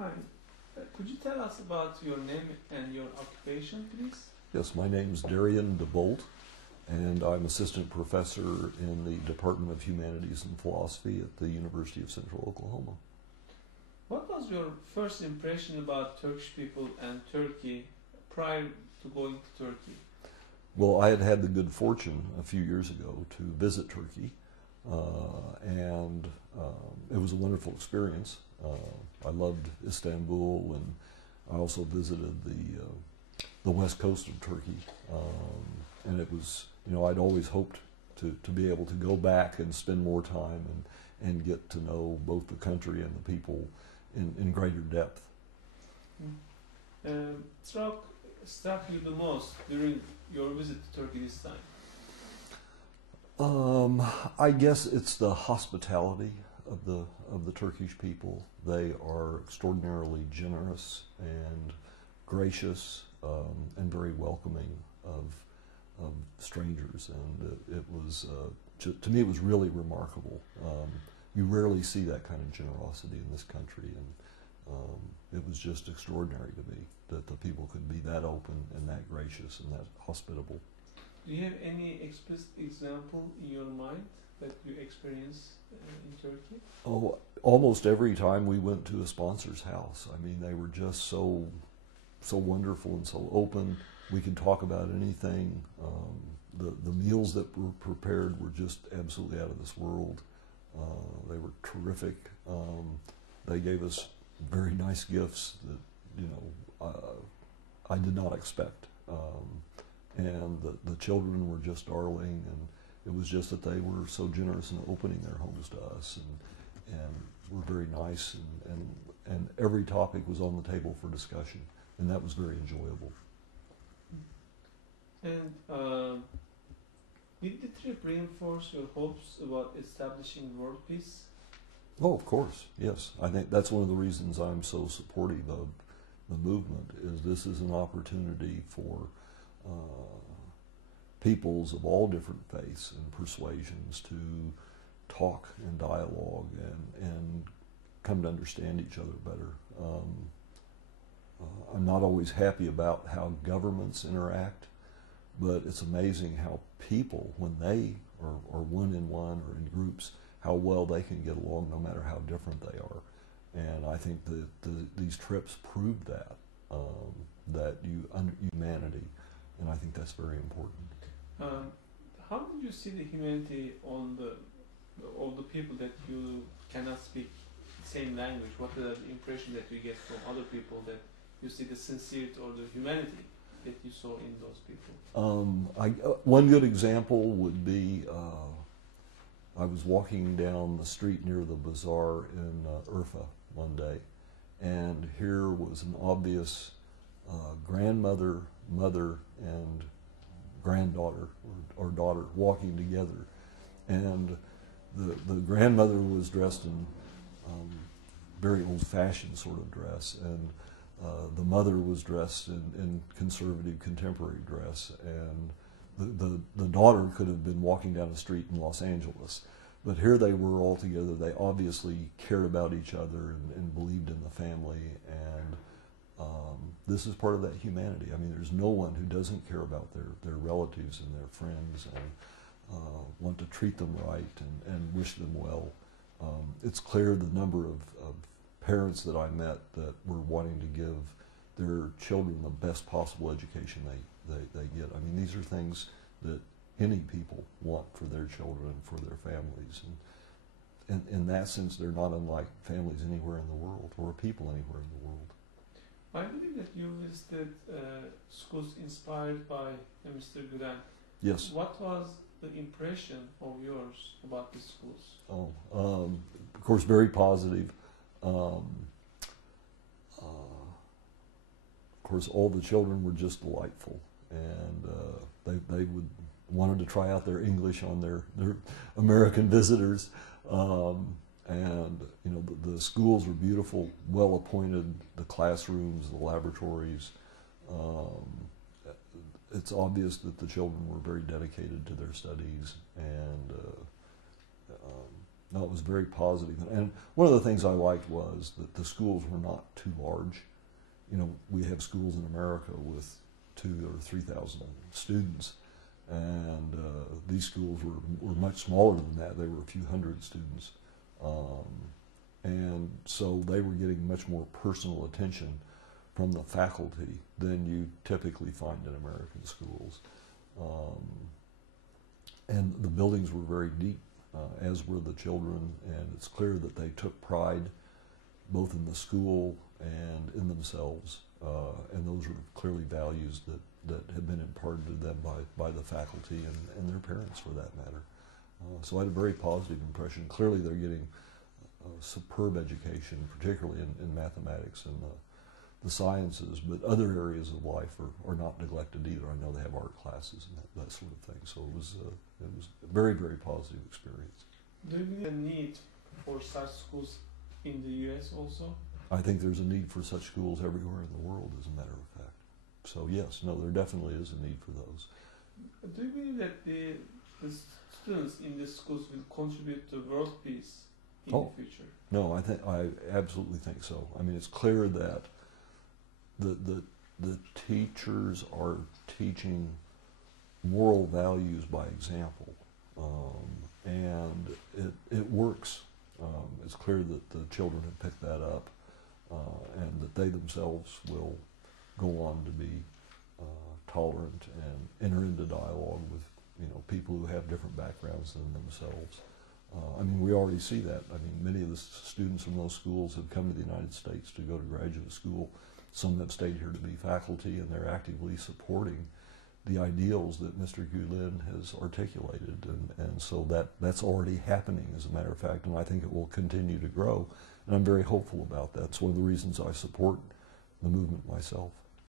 Hi. Could you tell us about your name and your occupation, please? Yes, my name is Darian DeBolt, and I'm assistant professor in the Department of Humanities and Philosophy at the University of Central Oklahoma. What was your first impression about Turkish people and Turkey prior to going to Turkey? Well, I had had the good fortune a few years ago to visit Turkey, and it was a wonderful experience. I loved Istanbul, and I also visited the west coast of Turkey, and it was, I'd always hoped to be able to go back and spend more time and get to know both the country and the people in greater depth. Struck you the most during your visit to Turkey this time? I guess it's the hospitality of the Turkish people. They are extraordinarily generous and gracious, and very welcoming of strangers, and it was to me it was really remarkable. You rarely see that kind of generosity in this country, and it was just extraordinary to me that the people could be that open and that gracious and that hospitable. Do you have any explicit example in your mind that you experienced in Turkey? Oh, almost every time we went to a sponsor's house. I mean, they were just so wonderful and so open. We could talk about anything. The meals that were prepared were just absolutely out of this world. They were terrific. They gave us very nice gifts that I did not expect. And the children were just darling, and it was just that they were so generous in opening their homes to us, and were very nice, and every topic was on the table for discussion, and that was very enjoyable. And did the trip reinforce your hopes about establishing world peace? Oh, of course, yes. I think that's one of the reasons I'm so supportive of the movement, is this is an opportunity for peoples of all different faiths and persuasions to talk and dialogue and come to understand each other better. I'm not always happy about how governments interact, but it's amazing how people, when they are one in one or in groups, how well they can get along no matter how different they are. And I think that these trips proved that, humanity, and I think that's very important. How did you see the humanity of the people that you cannot speak the same language? What is the impression that you get from other people, that you see the sincerity or the humanity that you saw in those people? One good example would be I was walking down the street near the bazaar in Urfa one day, and here was an obvious grandmother, mother, and granddaughter or daughter walking together, and the grandmother was dressed in very old-fashioned sort of dress, and the mother was dressed in conservative contemporary dress, and the daughter could have been walking down the street in Los Angeles. But here they were all together. They obviously cared about each other and believed in the family, and this is part of that humanity. I mean, there's no one who doesn't care about their relatives and their friends and want to treat them right and wish them well. It's clear the number of parents that I met that were wanting to give their children the best possible education they get. I mean, these are things that any people want for their children and for their families. And in that sense, they're not unlike families anywhere in the world or people anywhere in the world. I believe that you visited schools inspired by Mr. Gulen. Yes. What was the impression of yours about these schools? Of course, very positive. Of course, all the children were just delightful, and they wanted to try out their English on their American visitors, and the schools were beautiful, well appointed. The classrooms, the laboratories. It's obvious that the children were very dedicated to their studies, and No, it was very positive. And one of the things I liked was that the schools were not too large. You know, we have schools in America with 2,000 or 3,000 students, and these schools were much smaller than that. They were a few hundred students. And so they were getting much more personal attention from the faculty than you typically find in American schools. And the buildings were very deep, as were the children, and it's clear that they took pride both in the school and in themselves, and those were clearly values that had been imparted to them by the faculty and their parents, for that matter. So I had a very positive impression. Clearly they're getting superb education, particularly in mathematics and the sciences, but other areas of life are not neglected either. I know they have art classes and that sort of thing. So it was a very, very positive experience. Do you need a need for such schools in the U.S. also? I think there's a need for such schools everywhere in the world, as a matter of fact. So yes, no, there definitely is a need for those. Do you believe that the students in these schools will contribute to world peace in the future? No, I absolutely think so. I mean, it's clear that the teachers are teaching moral values by example, and it works. It's clear that the children have picked that up, and that they themselves will go on to be tolerant and enter into dialogue with people who have different backgrounds than themselves. I mean, we already see that. I mean, many of the students from those schools have come to the United States to go to graduate school. Some have stayed here to be faculty, and they're actively supporting the ideals that Mr. Gulen has articulated. And so that's already happening, as a matter of fact, and I think it will continue to grow. And I'm very hopeful about that. It's one of the reasons I support the movement myself.